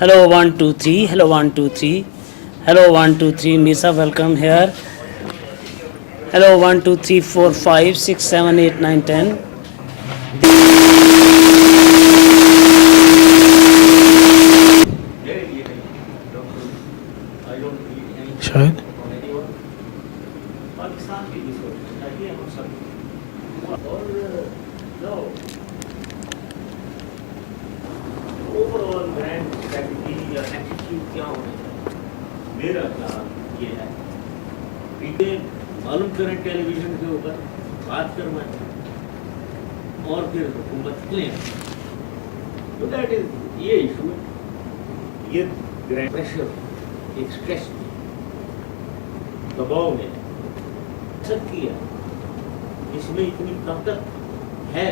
Hello, 1, 2, 3. Hello, 1, 2, 3. Hello, 1, 2, 3. Misa, welcome here. Hello, 1, 2, 3, 4, 5, 6, 7, 8, 9, 10. شاید میرا خیال یہ ہے معلوم کریں ٹیلی ویژن کے اوپر بات کروائیں اور پھر حکومت لیں تو دیٹ از یہ ایشو یہ گرینڈ پریشر ایک اسٹریس دباؤ میں سب کیا اس میں اتنی طاقت ہے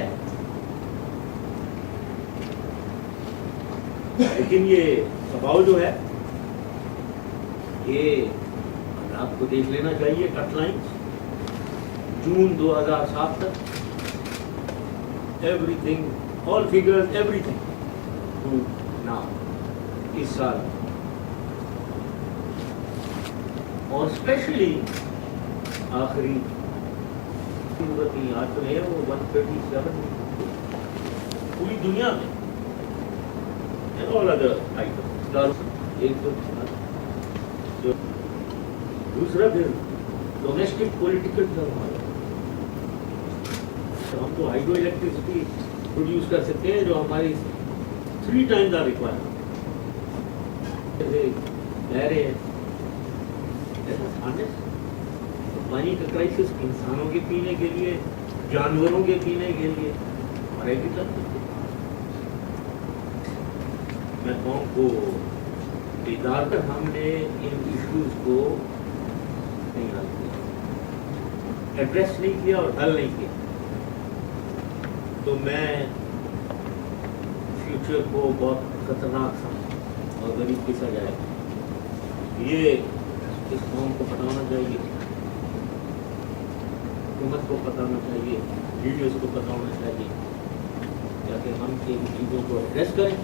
لیکن یہ دباؤ جو ہے یہ آپ کو دیکھ لینا چاہیے کٹ لائن جون 2007 تک every thing all figures every thing نا اس سال اور اسپیشلی آخری آج تو ہے وہ 137 پوری دنیا میں all other items ایک تو دوسرا پھر ڈومیسٹک پولیٹیکل ہم تو ہائیڈرو الیکٹریسٹی پروڈیوس کر سکتے ہیں جو ہماری 3 times آر ریکوائرمنٹ کہہ رہے ہیں پانی کا کرائسس انسانوں کے پینے کے لیے جانوروں کے پینے کے لیے اور ایگریکلچر میں قوم کو بیدار کر ہم نے ان ایشوز کو نہیں حل کیا ایڈریس نہیں کیا اور حل نہیں کیا تو میں فیوچر کو بہت خطرناک سمجھتا اور غریب پسا جائے یہ اس قوم کو بتانا چاہیے حکومت کو بتانا چاہیے لیڈرز کو بتانا چاہیے تاکہ ہم ان چیزوں کو ایڈریس کریں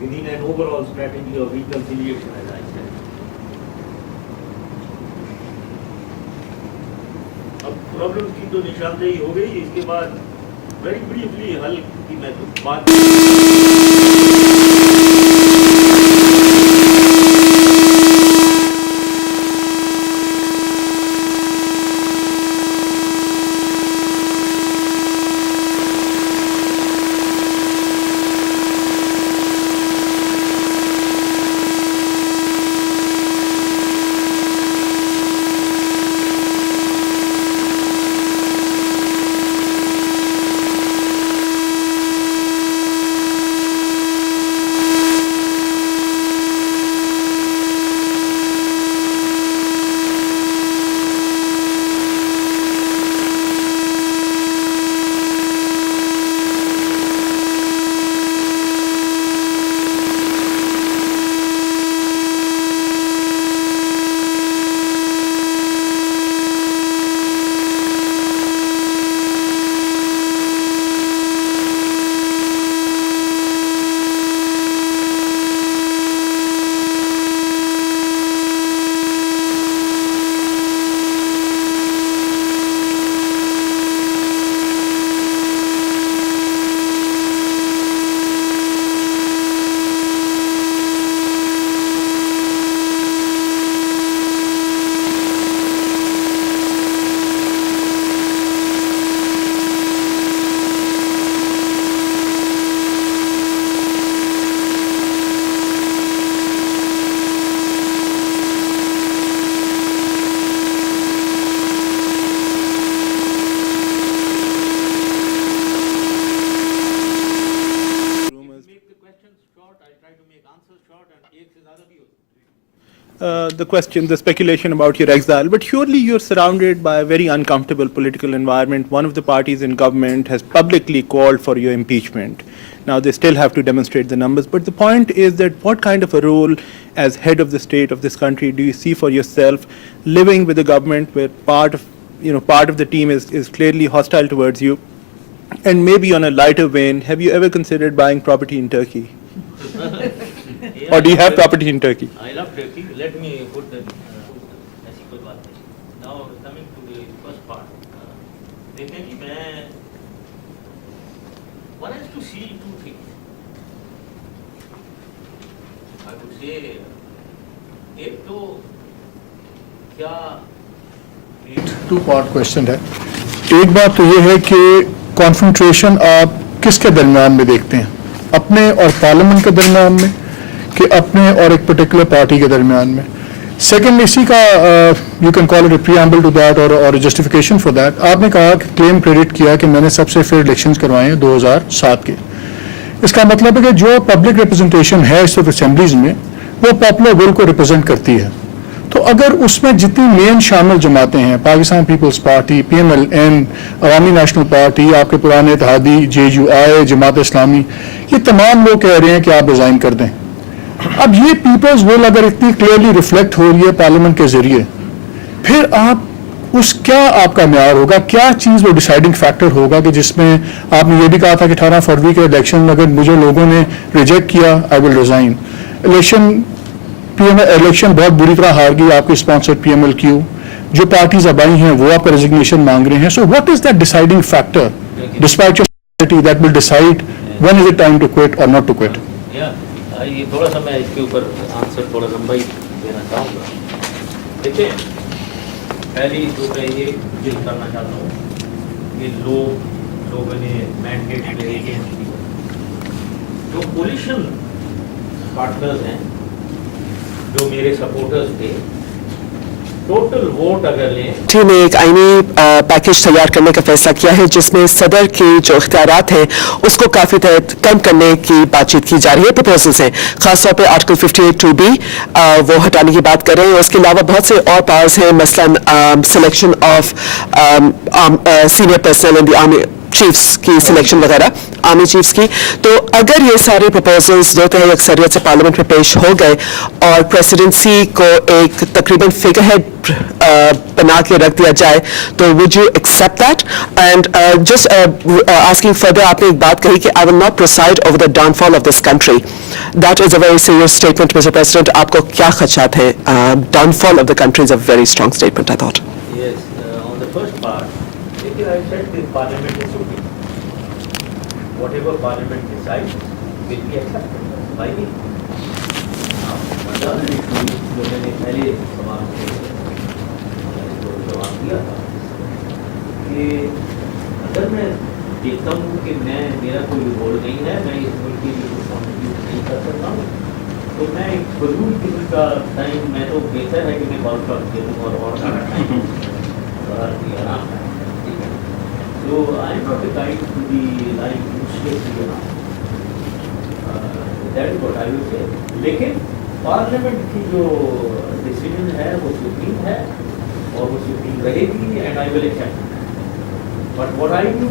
within an overall strategy of reconciliation, as I said. اب پرابلم کی تو نشاندہی ہو گئی اس کے بعد ویری بریفلی حل کی میں تو بات the speculation about your exile, but surely you're surrounded by a very uncomfortable political environment. One of the parties in government has publicly called for your impeachment. Now, they still have to demonstrate the numbers, but the point is that what kind of a role as head of the state of this country do you see for yourself living with a government where part of the team is clearly hostile towards you? And maybe on a lighter vein, have you ever considered buying property in Turkey? or do you have property in Turkey? I love Turkey. Let me put the ऐसी कोई बात नहीं. Now coming to the first part. देखें कि मैं one has to see two things. I would say एक तो क्या टू पार्ट क्वेश्चन है. एक बात तो ये है कि कॉन्फ्रंट्रेशन आप किसके दरमियान में देखते हैं, अपने और पार्लियामेंट के दरमियान में कि अपने और एक पर्टिकुलर पार्टी के दरमियान में. सेकेंड, इसी का you can call it a preamble to that or justification for that. आपने कहा कि क्लेम क्रेडिट किया कि मैंने सबसे फेयर इलेक्शंस करवाए हैं 2007 के. इसका मतलब है कि जो पब्लिक रिप्रेजेंटेशन है इस असेंबलीज में वो पॉपुलर विल को रिप्रेजेंट करती है. तो अगर उसमें जितनी मेन शामिल जमातें हैं, पाकिस्तान पीपल्स पार्टी, PMLN, अवामी नेशनल पार्टी, आपके पुराने इत्तेहादी, JUI, जमात इस्लामी, ये तमाम लोग कह रहे हैं कि आप रिजाइन कर दें. अब ये पीपल्स विल अगर इतनी क्लियरली रिफ्लेक्ट हो रही है पार्लियामेंट के जरिए, फिर आप उस क्या आपका म्यार होगा, क्या चीज़ वो डिसाइडिंग फैक्टर होगा कि जिसमें आपने ये भी कहा था कि 18 फरवरी के इलेक्शन में अगर मुझे लोगों ने रिजेक्ट किया आई विल रिजाइन. इलेक्शन बहुत बुरी तरह हार गई आपके स्पॉन्सर्ड PMLQ, जो पार्टीज अब आई हैं वो आपका रेजिग्नेशन मांग रहे हैं. So what is that deciding factor despite your society that will decide when is it time to quit or not to quit? ये थोड़ा सा मैं इसके ऊपर आंसर थोड़ा लंबा ही देना चाहूँगा. देखिए, पहली जो मैं ये करना चाहता हूँ कि लोगों ने मैंडेट ले के जो कोलिशन पार्टनर्स हैं, जो मेरे सपोर्टर्स थे, टोटल वोट अगर लें पार्टी ने एक आईनी पैकेज तैयार करने का फैसला किया है जिसमें सदर के जो इख्तियारात हैं उसको काफी कम करने की बातचीत की जा रही है. प्रपोजल्स हैं खासतौर पे आर्टिकल 58(2)B वो हटाने की बात कर रहे हैं. उसके अलावा बहुत से और पावर्स हैं, मसलन selection of senior personal in the army chiefs की सिलेक्शन वगैरह, आर्मी चीफ्स की. तो अगर ये सारे प्रपोजल्स दो तिहाई अक्सरियत से पार्लियामेंट में पेश हो गए और प्रेसिडेंसी को एक तकरीबन फिगर हेड बना के रख दिया जाए, तो would you accept that? And just asking further, आपने एक बात कही कि I will not preside over the downfall of this country. That is a very serious statement mister president. आपको क्या खदशात है? Downfall of the country is a very strong statement I thought. Yes, on the first part, I said the parliament is supreme. Whatever parliament decides will be accepted by me. Now, the other issue जो मैंने पहले सवाल को जवाब दिया था कि अगर मैं देखता हूँ कि मेरा कोई रोल नहीं है, मैं इस मुल्क के लिए कुछ कॉन्ट्रीब्यूट नहीं कर सकता हूँ, तो मैं एक फजूल किस्म का टाइम, मैं तो बेहतर है कि मैं बहुत वक्त दे दूँ और सारा टाइम आराम है. So I am not the kind to be lying uselessly around. That is what I will say. लेकिन पार्लियामेंट की जो डिसीजन है वो सुप्रीम है और वो सुप्रीम रहेगी, and I will accept. But what I do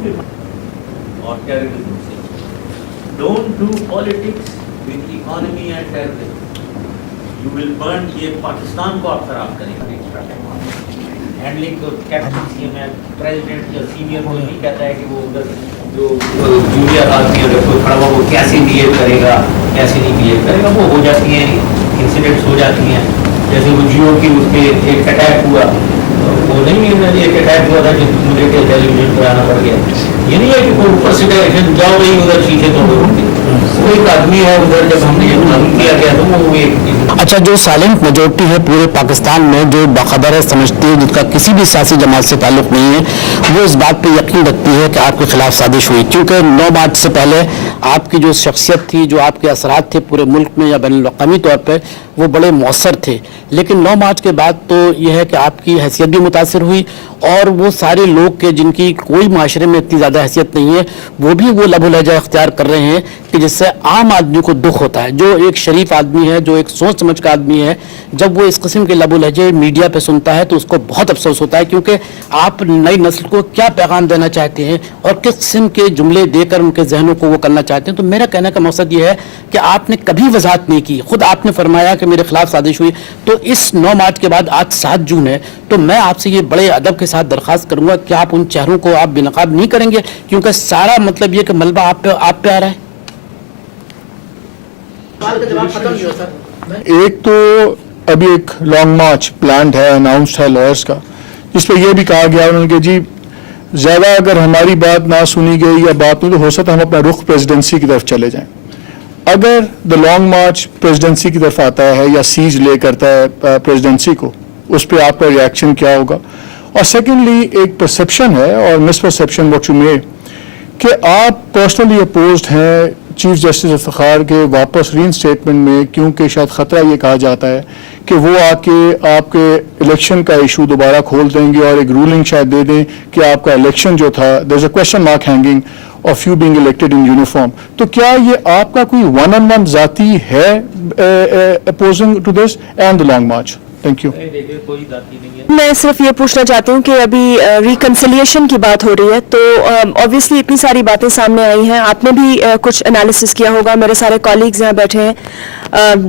और टेररिज्म से, don't do politics with economy and terrorism. You will burn. ये पाकिस्तान को आप खराब करेंगे. हैंडलिंग तो कैप्टन में प्रेसिडेंट या सीनियर को नहीं कहता है कि वो उधर जो जूनियर आदमी अगर कोई खड़ा हुआ वो कैसे बिहेव करेगा, कैसे नहीं बिहेव करेगा. वो हो जाती हैं, इंसिडेंट्स हो जाती हैं. जैसे वो जियो की उस पर एक अटैक हुआ, वो नहीं एक अटैक हुआ था कि मुझे टेलीविजन पर आना पड़ गया. ये नहीं है कि कोई ऊपर से जाओ वही उधर शीशे तो वो एक आदमी है उधर. जब हमने ये कानून किया गया तो वो एक अच्छा, जो साइलेंट मेजोरिटी है पूरे पाकिस्तान में जो बाखबर समझती है, जिसका किसी भी सियासी जमात से ताल्लुक नहीं है, वो इस बात पे यकीन रखती है कि आपके खिलाफ साजिश हुई. क्योंकि 9 मार्च से पहले आपकी जो शख्सियत थी, जो आपके असरात थे पूरे मुल्क में या बैनुल-अक़वामी तौर पर, वो बड़े मौसर थे. लेकिन 9 मार्च के बाद तो यह है कि आपकी हैसियत भी मुतासर हुई और वो सारे लोग के जिनकी कोई माशरे में इतनी ज़्यादा हैसियत नहीं है, वो भी वो लबो लहजा इख्तियार कर रहे हैं कि जिससे आम आदमी को दुख होता है. जो एक शरीफ आदमी है, जो एक सोच समझ का आदमी है, जब वो इस किस्म के लबो लहजे मीडिया पे सुनता है तो उसको बहुत अफसोस होता है. क्योंकि आप नई नस्ल को क्या पैगाम देना चाहते हैं और किस किस्म के जुमले देकर उनके जहनों को वो करना चाहते हैं. तो मेरा कहने का मकसद ये है कि आपने कभी वजाहत नहीं की. खुद आपने फरमाया कि मेरे खिलाफ साजिश हुई. तो इस 9 मार्च के बाद आज 7 जून है, तो मैं आपसे ये बड़े अदब के साथ दरख्वास्त करूंगा कि आप उन चेहरों को आप बेनकाब नहीं करेंगे, क्योंकि सारा मतलब ये कि मलबा आप पे आ रहा है. एक तो अभी एक लॉन्ग मार्च प्लान है, अनाउंस्ड है लॉयर्स का, जिस पर यह भी कहा गया उन्होंने कि जी ज़्यादा अगर हमारी बात ना सुनी गई या बात नहीं तो हो सकता हम अपना रुख प्रेसिडेंसी की तरफ चले जाएं। अगर द लॉन्ग मार्च प्रेसिडेंसी की तरफ आता है या सीज ले करता है प्रेसिडेंसी को, उस पर आपका रिएक्शन क्या होगा? और सेकेंडली एक परसेप्शन है और मिसपरसेप्शन व्हाट यू मे कि आप पर्सनली अपोज्ड हैं चीफ जस्टिस इफ्तिखार के वापस रीइंस्टेटमेंट में, क्योंकि शायद ख़तरा ये कहा जाता है कि वो आके आपके इलेक्शन का इशू दोबारा खोल देंगे और एक रूलिंग शायद दे दें कि आपका इलेक्शन जो था there is a question mark hanging of you being elected in uniform. तो क्या ये आपका कोई वन ऑन वन जाती है opposing to this and the long march? Thank you. देखिए कोई जाति नहीं है। मैं सिर्फ ये पूछना चाहती हूँ कि अभी रिकंसिलिएशन की बात हो रही है, तो ऑब्वियसली इतनी सारी बातें सामने आई हैं, आपने भी कुछ एनालिसिस किया होगा, मेरे सारे कॉलीग्स यहाँ बैठे हैं,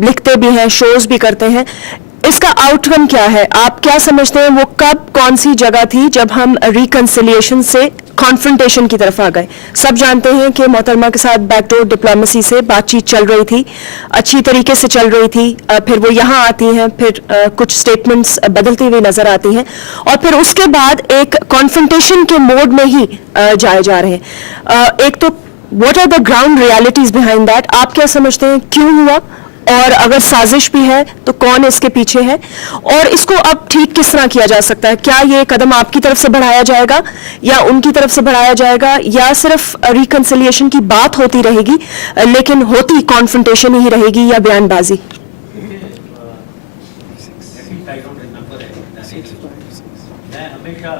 लिखते भी हैं, शोज भी करते हैं। इसका आउटकम क्या है? आप क्या समझते हैं वो कब कौन सी जगह थी जब हम रिकंसिलिएशन से कॉन्फ्रंटेशन की तरफ आ गए? सब जानते हैं कि मोहतरमा के साथ बैकडोर डिप्लोमेसी से बातचीत चल रही थी, अच्छी तरीके से चल रही थी, फिर वो यहाँ आती हैं, फिर कुछ स्टेटमेंट्स बदलती हुई नजर आती हैं और फिर उसके बाद एक कॉन्फ्रंटेशन के मोड में ही जाए जा रहे हैं। एक तो what are the ground realities behind that? आप क्या समझते हैं क्यों हुआ, और अगर साजिश भी है तो कौन इसके पीछे है, और इसको अब ठीक किस तरह किया जा सकता है? क्या ये कदम आपकी तरफ से बढ़ाया जाएगा या उनकी तरफ से बढ़ाया जाएगा, या सिर्फ रिकंसिलिएशन की बात होती रहेगी लेकिन होती कॉन्फ्रंटेशन ही रहेगी या बयानबाजी? मैं हमेशा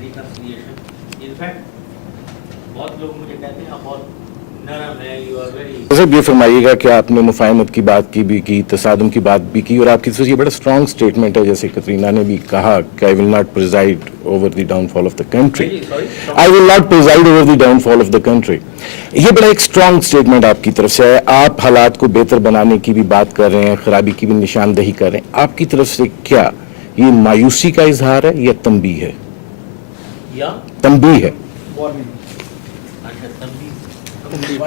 रिकंसिलिएशन, इनफैक्ट बहुत लोग मुझे कहते हैं आप बहुत नरम है, यू आर वेरी। साहब ये फरमाइएगा कि आपने मुफाहमत की बात की भी की, तसादुम की बात भी की, और आपकी तरफ से ये बड़ा स्ट्रॉन्ग स्टेटमेंट है, जैसे कतरीना ने भी कहा कि I will not preside over the downfall of the country, I will not preside over the downfall of the country. ये बड़ा एक स्ट्रॉन्ग स्टेटमेंट आपकी तरफ से है। आप हालात को बेहतर बनाने की भी बात कर रहे हैं, खराबी की भी निशानदही कर रहे हैं। आपकी तरफ से क्या ये मायूसी का इजहार है या तंबीह है? या तंबीह है, अच्छा तंबीह।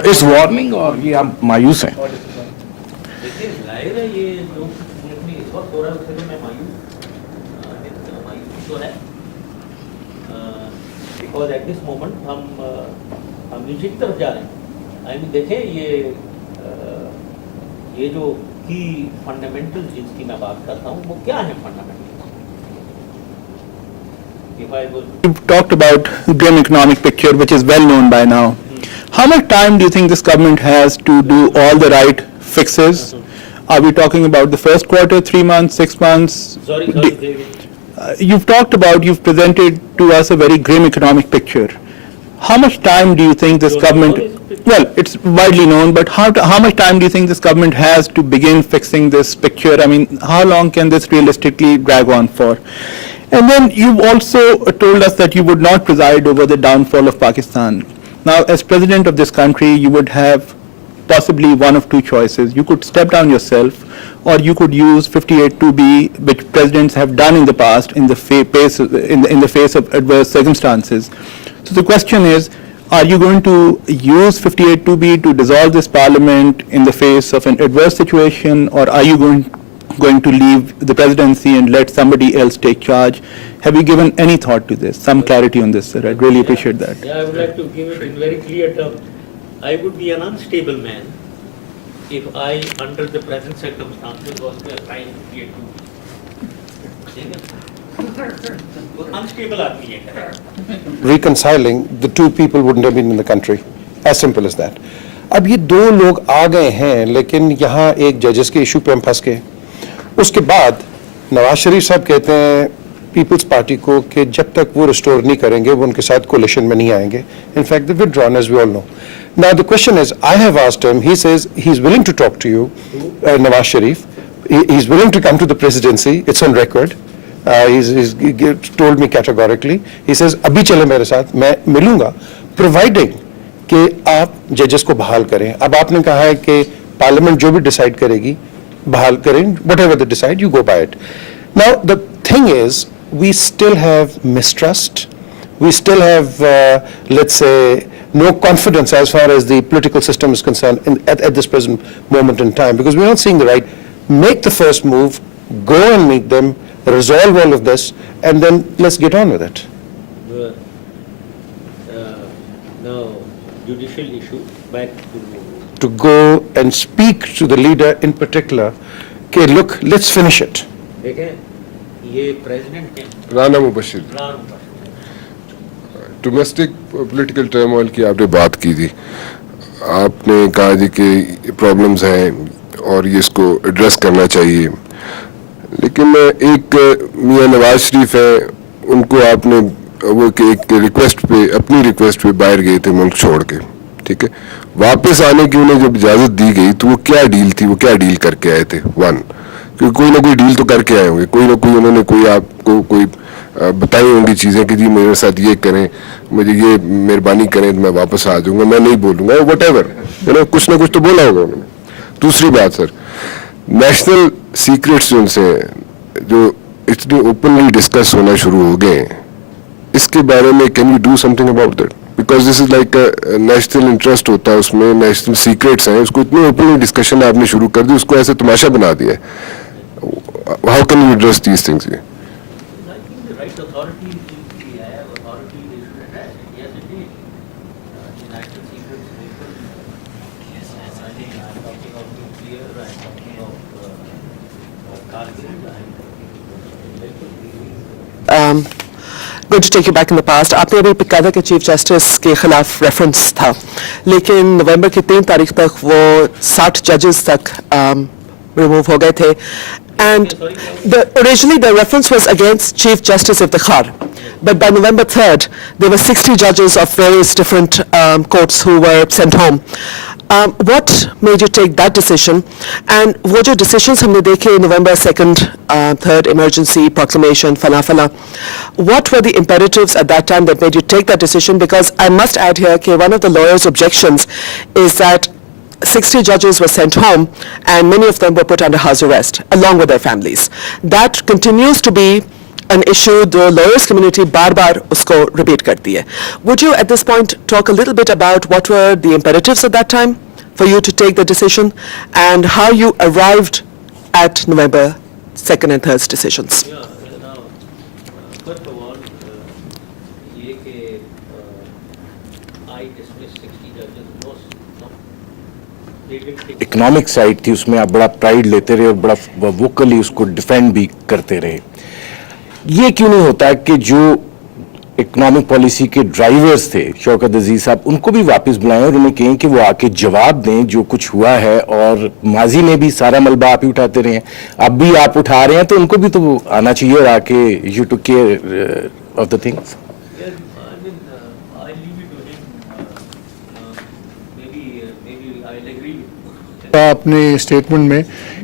इस वार्निंग, और ये आप मायूस हैं? देखिए जाहिर है ये जो अपनी इस वक्त हो रहा है उससे तो मैं मायूस तो है, बिकॉज एट दिस मोमेंट हम नीचे की तरफ जा रहे हैं। आई मीन देखें ये जो की फंडामेंटल जिसकी मैं बात करता हूँ वो क्या है fundamental? You've talked about grim economic picture, which is well known by now. How much time do you think this government has to do all the right fixes? Are we talking about the first quarter, 3 months, 6 months? Sorry, David. You've talked about, you've presented to us a very grim economic picture. How much time do you think this government, well, it's widely known, but how much time do you think this government has to begin fixing this picture? I mean, how long can this realistically drag on for? And then you've also told us that you would not preside over the downfall of Pakistan. Now, as president of this country, you would have possibly one of two choices. You could step down yourself, or you could use 58(2)(b), which presidents have done in the past in the face of adverse circumstances. So the question is, are you going to use 58(2)(b) to dissolve this parliament in the face of an adverse situation, or are you going to leave the presidency and let somebody else take charge? Have you given any thought to this? Some clarity on this, sir. I'd really appreciate that. Yeah, I would like to give it in very clear terms. I would be an unstable man if I, under the present circumstances, was to assign here to unstable आदमी है। reconciling, the two people wouldn't have been in the country. As simple as that. अब ये दो लोग आ गए हैं, लेकिन यहाँ एक जजेस के इशू पे हम फंस गए। उसके बाद नवाज शरीफ साहब कहते हैं पीपल्स पार्टी को कि जब तक वो रिस्टोर नहीं करेंगे वो उनके साथ कोलिशन में नहीं आएंगे। In fact they withdrawn, as we all know. Now the question is, I have asked him, he says he's willing to talk to you, Nawaz Sharif. He's willing to come to the presidency, it's on record. He's told me categorically. He says अभी चले मेरे साथ, मैं मिलूंगा, providing कि आप जजेस को बहाल करें। अब आपने कहा है कि पार्लियामेंट जो भी डिसाइड करेगी बहाल करें, whatever they decide, you go by it. Now the thing is, we still have mistrust, we still have let's say no confidence as far as the political system is concerned at this present moment in time, because we're not seeing the right. Make the first move, go and meet them, resolve all of this, and then let's get on with it. Now, judicial issue, back To go and speak to the leader in particular, okay, look, let's finish it. देखें, ये president ने Rana Mubashir, domestic political turmoil की आपने बात की थी, आपने कहा जी कि प्रॉब्लम्स हैं और ये इसको एड्रेस करना चाहिए, लेकिन एक मियां नवाज शरीफ है, उनको आपने वो कि एक रिक्वेस्ट पे, अपनी रिक्वेस्ट पे बाहर गए थे मुल्क छोड़ के, ठीक है, वापस आने की उन्हें जब इजाज़त दी गई तो वो क्या डील थी, वो क्या डील करके आए थे? वन, क्योंकि कोई ना कोई डील तो करके आए होंगे, कोई ना कोई उन्होंने कोई आपको कोई बताई होंगी चीज़ें कि जी मेरे साथ ये करें, मुझे ये मेहरबानी करें तो मैं वापस आ जाऊँगा, मैं नहीं बोलूँगा, वट एवर, कुछ ना कुछ तो बोला होगा उन्होंने। दूसरी बात सर, नेशनल सीक्रेट्स उनसे जो इतनी ओपनली डिस्कस होना शुरू हो गए, इसके बारे में can you do something about that? Because this is like national interest होता है उसमें, नेशनल सीक्रेट्स हैं, उसको इतनी ओपनली डिस्कशन आपने शुरू कर दी, उसको ऐसे तमाशा बना दिया है। How can you address these things? Going to take you back in the past. आपने अभी कहा था कि चीफ जस्टिस के खिलाफ रेफरेंस था, लेकिन नवंबर की 3 तारीख तक वो 60 जजेस तक रिमूव हो गए थे, and originally the reference was against Chief Justice Iftikhar, but by November 3rd there were 60 judges of various different courts who were sent home. What made you take that decision? And वो जो decisions हमने देखे November 2nd, 3rd emergency proclamation, fala, what were the imperatives at that time that made you take that decision? Because I must add here that one of the lawyers' objections is that 60 judges were sent home and many of them were put under house arrest along with their families. That continues to be an issue the lawyers community bar usko repeat karti hai. Would you at this point talk a little bit about what were the imperatives at that time for you to take the decision and how you arrived at November 2nd and 3rd decisions? Yeah, now, first of all, ये कि I dismissed 60 judges, no, they didn't take economic side थी, उसमें आप बड़ा pride लेते रहे और बड़ा वोकली उसको डिफेंड भी करते रहे। ये क्यों नहीं होता कि जो इकोनॉमिक पॉलिसी के ड्राइवर्स थे शौकत अजीज साहब, उनको भी वापस बुलाएं और उन्हें कहें कि वो आके जवाब दें जो कुछ हुआ है, और माजी में भी सारा मलबा आप ही उठाते रहे हैं, अब भी आप उठा रहे हैं, तो उनको भी तो आना चाहिए और आके you to care of the things. I leave it to him. Maybe I'll agree with you. अपने स्टेटमेंट में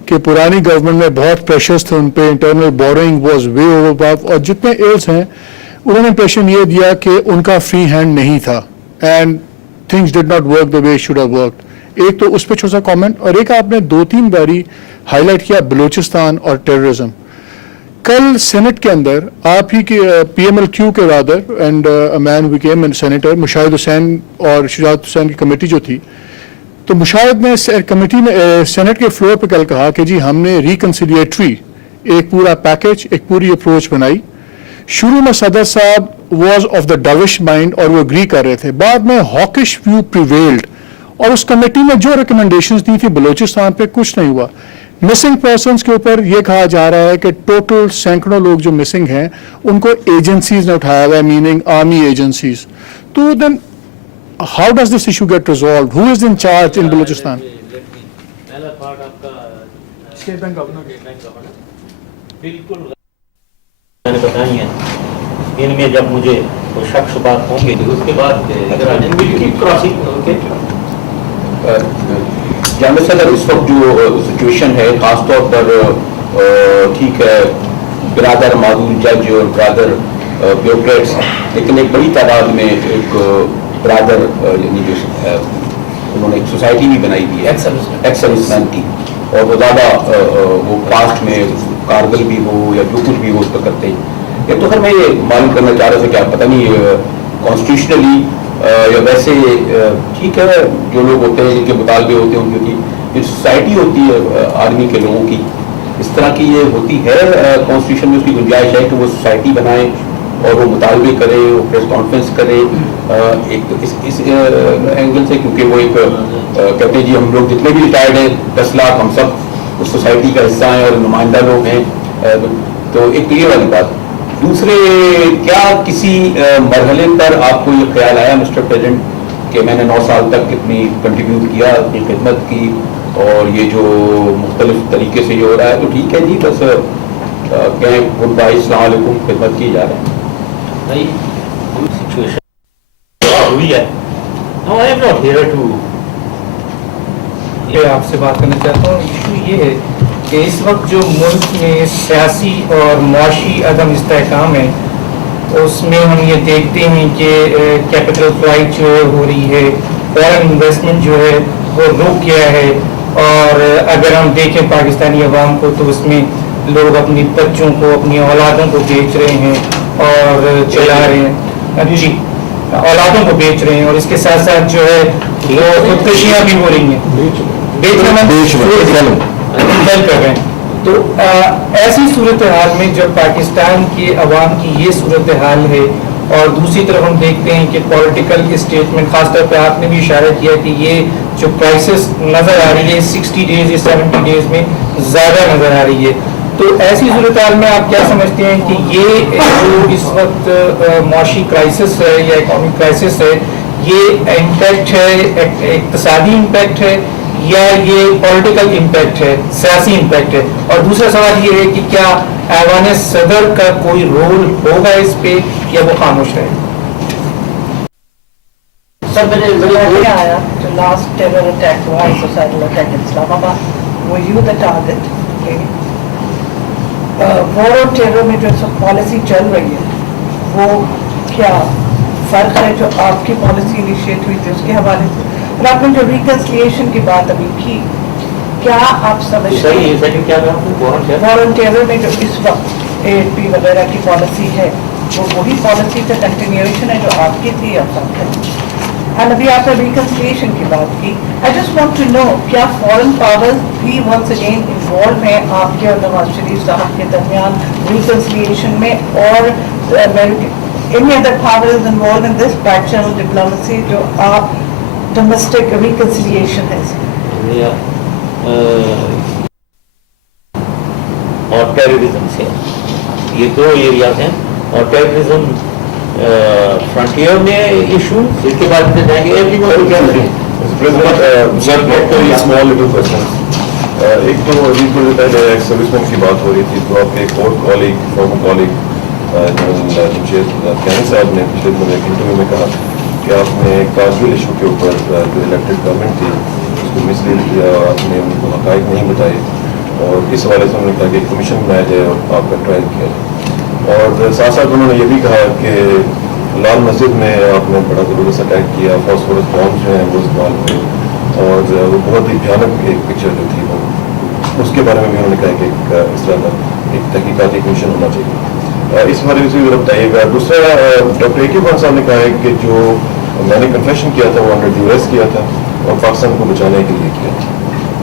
कि पुरानी गवर्नमेंट में बहुत प्रेशर्स थे उन पे, internal borrowing was way over, और जितने एल्स हैं उन्होंने इंप्रेशन ये दिया कि उनका फ्री हैंड नहीं था and things did not work the way should have worked. एक तो उस पर छोटा सा कमेंट, और एक आपने 2-3 बारी हाईलाइट किया बलूचिस्तान और टेररिज्म। कल सेनेट के अंदर आप ही के PMLQ के rather and a man became an senator Mushahid Hussain और शुजात हुसैन की कमेटी जो थी, तो मुशाहिद ने कमेटी में सेनेट के फ्लोर पे कल कहा कि जी हमने रिकन्सिलिएटरी एक पूरा पैकेज, एक पूरी अप्रोच बनाई। शुरू में सदर साहब was of the dovish mind और वो एग्री कर रहे थे, बाद में हॉकिश व्यू प्रिवेल्ड और उस कमेटी में जो रिकमेंडेशंस दी थी बलूचिस्तान पे कुछ नहीं हुआ। मिसिंग पर्सन्स के ऊपर ये कहा जा रहा है कि टोटल सैकड़ों लोग जो मिसिंग हैं उनको एजेंसीज ने उठाया हुआ है, मीनिंग आर्मी एजेंसीज। तो then how does this issue get resolved? Who is in charge in Balochistan? पहला पार्ट आपका State Bank Governor. बिल्कुल मैंने बताई है, इनमें जब मुझे कोई शक शुबात होंगे उसके बाद क्रॉसिंग ओके। जामिद सदर, इस वक्त जो सिचुएशन है खासतौर पर ठीक है, बिरादर मादूद जज और बिरादर ब्यूरोक्रेट्स, लेकिन एक बड़ी तादाद में एक ब्रादर यानी जो उन्होंने एक सोसाइटी भी बनाई हुई है एक्स सर्विसमैन की, और वो ज़्यादा वो कास्ट में कारगिल भी हो या जो कुछ भी हो उस पर करते हैं। एक तो खैर मैं ये मालूम करना चाह रहा था कि आप पता नहीं कॉन्स्टिट्यूशनली یا ویسے ٹھیک ہے جو لوگ ہوتے ہیں جن کے مطالبے ہوتے ہیں ان کی یہ سوسائٹی ہوتی ہے آدمی کے لوگوں کی, اس طرح کی یہ ہوتی ہے کانسٹیٹیوشن میں اس کی گنجائش ہے کہ وہ سوسائٹی بنائیں اور وہ مطالبے کریں, وہ پریس کانفرنس کریں ایک اس اینگل سے, کیونکہ وہ ایک کہتے ہیں جی ہم لوگ جتنے بھی ریٹائرڈ ہیں 10 لاکھ ہم سب اس سوسائٹی کا حصہ ہیں اور نمائندہ لوگ ہیں, تو ایک یہ والی بات. دوسرے کیا کسی مرحلے پر آپ کو یہ خیال آیا مسٹر پریزیڈنٹ کہ میں نے 9 سال تک کتنی کنٹریبیوٹ کیا, اپنی خدمت کی, اور یہ جو مختلف طریقے سے یہ ہو رہا ہے تو ٹھیک ہے جی بس کہیں گڈ بائی السلام علیکم خدمت کی جا رہے ہیں بھائی سچویشن ہوئی ہے. No I am not here to یہ آپ سے بات کرنا چاہتا ہوں. ایشو یہ ہے کہ اس وقت جو ملک میں سیاسی اور معاشی عدم استحکام ہے اس میں ہم یہ دیکھتے ہیں کہ کیپٹل فلائٹ جو ہے ہو رہی ہے, فارن انویسٹمنٹ جو ہے وہ رک گیا ہے, اور اگر ہم دیکھیں پاکستانی عوام کو تو اس میں لوگ اپنی بچوں کو اپنی اولادوں کو بیچ رہے ہیں اور چلا رہے ہیں جی اولادوں کو بیچ رہے ہیں, اور اس کے ساتھ ساتھ جو ہے وہ خودکشیاں بھی ہو رہی ہیں, بیچ کر رہے ہیں. تو ایسی صورتحال میں جب پاکستان کے عوام کی یہ صورتحال ہے, اور دوسری طرف ہم دیکھتے ہیں کہ پولیٹیکل اسٹیٹمنٹ خاص طور پہ آپ نے بھی اشارہ کیا کہ یہ جو کرائسس نظر آ رہی ہے 60 ڈیز یا 70 ڈیز میں زیادہ نظر آ رہی ہے, تو ایسی صورتحال میں آپ کیا سمجھتے ہیں کہ یہ جو اس وقت معاشی کرائسس ہے یا اکنامک کرائسس ہے یہ امپیکٹ ہے, اقتصادی امپیکٹ ہے یا یہ پولیٹیکل امپیکٹ ہے, سیاسی امپیکٹ ہے؟ اور دوسرا سوال یہ ہے کہ کیا ایوان صدر کا کوئی رول ہوگا اس پہ یا وہ خاموش رہے؟ سر میرے آیا جو لاسٹ ٹیرر اٹیک ہوا ہے, سوسائڈل اٹیک اسلام آباد, وہ you the target. War on terror میں جو پالیسی چل رہی ہے وہ کیا فرق ہے جو آپ کی پالیسی انیشیٹ ہوئی تھی اس کے حوالے سے, اور آپ نے جو ریکنسلیشن کی بات ابھی کی, کیا آپ سمجھتے ہیں وار آن ٹیرر میں جو اس وقت ANP وغیرہ کی پالیسی ہے وہ وہی پالیسی کا کنٹینیویشن ہے جو آپ کی تھی یا فرق ہے؟ اور ابھی آپ نے ریکنسلیشن کی بات کی, I just want to know کیا فارن پاورز بھی ونس اگین انوالو ہیں آپ کے اور نواز شریف صاحب کے درمیان ریکنسلیشن میں, اور any other power is involved in this back channel diplomacy جو آپ domestic reconciliation ہے اور ٹیررزم سے, یہ 2 ایریاز ہیں, اور ٹیررزم فرنٹیئر میں ایشو, اس کے بعد میں جائیں گے ایک تو ریپرزینٹیو سروس مین کی بات ہو رہی تھی, تو آپ کے ایک اور colleague former colleague Jamshed Kiani صاحب نے پچھلے دنوں ایک انٹرویو میں کہا کہ آپ نے کارگل ایشو کے اوپر جو الیکٹڈ گورنمنٹ تھی اس کو مس لیڈ کیا, آپ نے ان کو حقائق نہیں بتائے, اور اس حوالے سے انہوں نے کہا کہ ایک کمیشن بنایا جائے اور آپ کا ٹرائل کیا جائے. اور ساتھ ساتھ انہوں نے یہ بھی کہا کہ لال مسجد میں آپ نے بڑا زبردست اٹیک کیا, فاسفورس بامب جو ہیں وہ استعمال ہوئے, اور وہ بہت ہی بھیانک ایک پکچر جو تھی وہ, اس کے بارے میں بھی انہوں نے کہا کہ اس طرح کا ایک تحقیقاتی کمیشن ہونا چاہیے. اس بارے میں ذرا بتائیے گا. دوسرا ڈاکٹر اے کے خان صاحب نے کہا ہے کہ جو میں نے کنفیشن کیا تھا وہ انڈر ڈیوریس کیا تھا اور پاکستان کو بچانے کے لیے کیا تھا,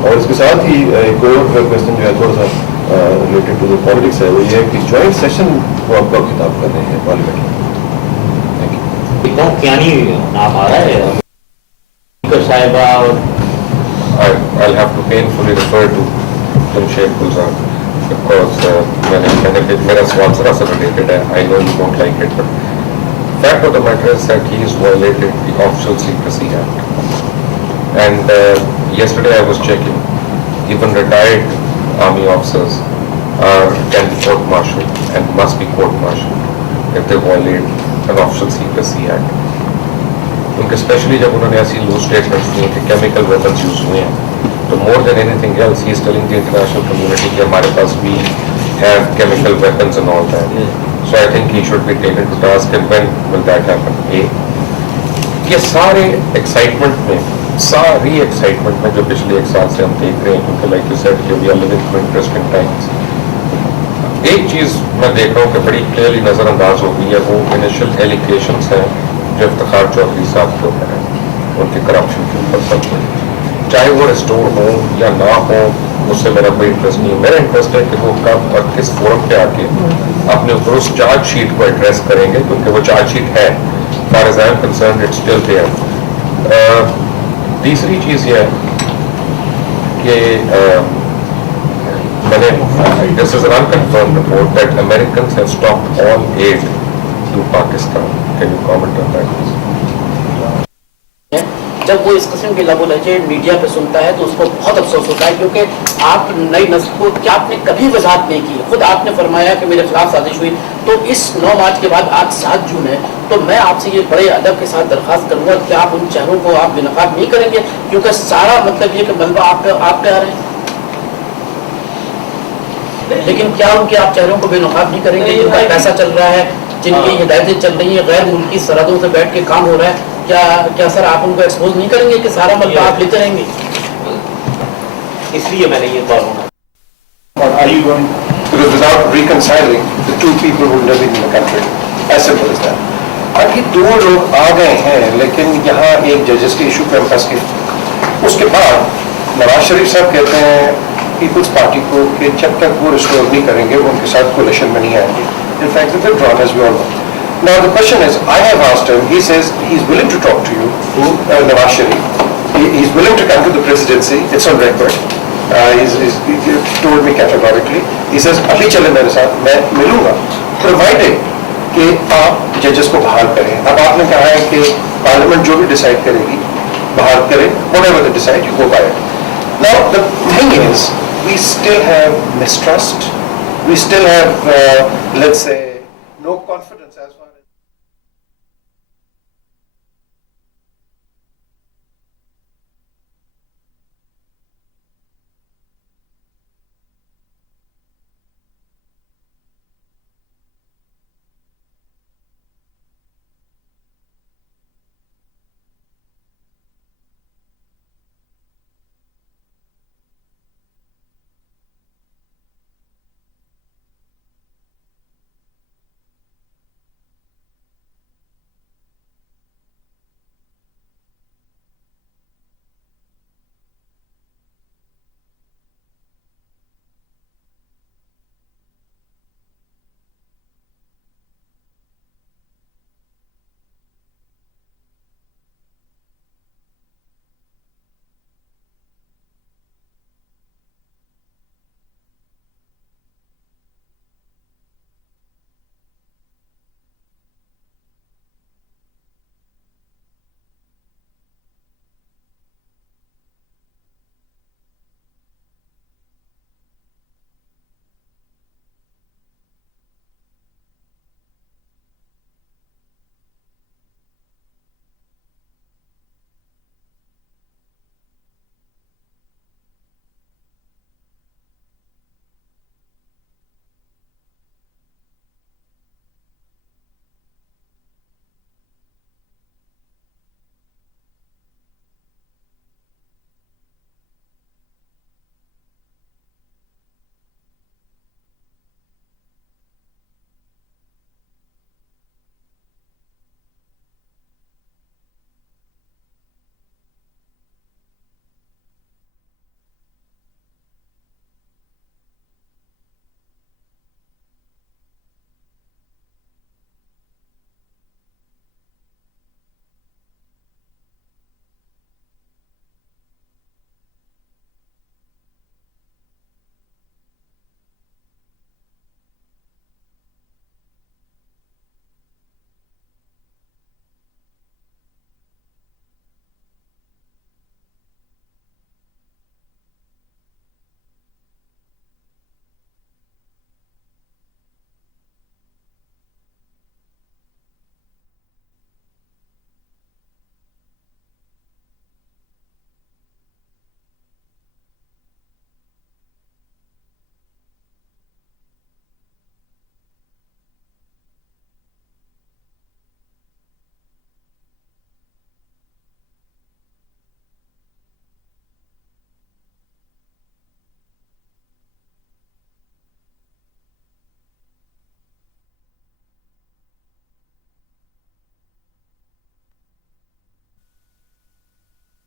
اور اس کے ساتھ ہی ایک اور کوشچن جو ہے تھوڑا سا ریلیٹڈ ٹو دا پالیٹکس ہے, وہ یہ ہے کہ جوائنٹ سیشن کو آپ کا خطاب کر رہے ہیں پارلیمنٹ میں. کیانی نام آ رہا ہے صاحبہ, اور I'll have to painfully refer to Jamshed Gulzar because میرا سوال ذرا سا related ہے. I know you won't like it, but fact of the matter is that he has violated the Official Secrecy Act. And yesterday I was checking, even retired army officers can be court-martialed and must be court-martialed if they violate an Official Secrecy Act. کیونکہ especially جب انہوں نے ایسی loose statements دی کہ chemical weapons use ہوئے ہیں, تو more then any thing else he is telling the international community کہ ہمارے پاس بھی have chemical weapons and all that. So I think he should be taken to task and when will that happen. یہ ساری excitement میں جو پچھلے 1 سال سے ہم دیکھ رہے ہیں, کیونکہ لائک یو سیڈ کہ we are living through interesting times, ایک چیز میں دیکھ رہا ہوں کہ بڑی کلیئرلی نظر انداز ہو گئی ہے, وہ انیشیل ایلیگیشنس ہیں जो इफ्तिखार चौधरी साहब जो है उनके करप्शन के ऊपर सब कुछ, चाहे वो रिस्टोर हो या ना हो, उससे मेरा कोई इंटरेस्ट नहीं है। मेरा इंटरेस्ट है कि वो कब और किस फोरम पे आके अपने ऊपर उस चार्ज शीट को एड्रेस करेंगे, क्योंकि वो चार्ज शीट है, for as I am concern it's still there. तीसरी चीज़ ये है कि मैंने this is an unconfirmed report that Americans have stopped all aid to Pakistan. Can you comment on that? जब वो इस किस्म की लबो लहजे मीडिया पे सुनता है तो उसको बहुत अफसोस होता है, क्योंकि आप नई नस्ल को क्या आपने कभी वजाहत नहीं की। खुद आपने फरमाया कि मेरे खिलाफ साजिश हुई, तो इस 9 मार्च के बाद आज 7 जून है, तो मैं आपसे ये बड़े अदब के साथ दरख्वास्त करूंगा कि आप उन चेहरों को आप बेनकाब नहीं करेंगे, क्योंकि सारा मतलब ये कि मलबा आप पे आ रहे हैं, लेकिन क्या उनके आप चेहरों को बेनकाब नहीं करेंगे? जिनका पैसा चल रहा है, जिनकी हिदायतें चल रही हैं, गैर मुल्की सरहदों से बैठ के काम हो रहा है, क्या सर आप उनको एक्सपोज नहीं करेंगे कि सारा मलबा आप लेते रहेंगे? इसलिए मैंने ये बात बोला। Or are you going, because without reconciling, the two people wouldn't have been in the country. As simple as that. अब ये 2 लोग आ गए हैं, लेकिन यहाँ एक जजेस के इशू पे हम फंस गए। उसके बाद नवाज शरीफ साहब कहते हैं पीपल्स पार्टी को कि जब तक वो रिस्टोर नहीं करेंगे वो उनके साथ कोलिशन में नहीं आएंगे। In fact, they've withdrawn, as we all know. Now the question is, I have asked him, he says he's willing to talk to you, Nawaz Sharif. He's willing to come to the presidency, it's on record. He told me categorically. He says, अभी चले मेरे साथ, मैं मिलूंगा, provided कि आप जजेस को बहाल करें। अब आपने कहा है कि पार्लियामेंट जो भी डिसाइड करेगी, बहाल करें, whatever they decide, you go by it. Now the thing is, we still have mistrust, we still have, let's say, no confidence as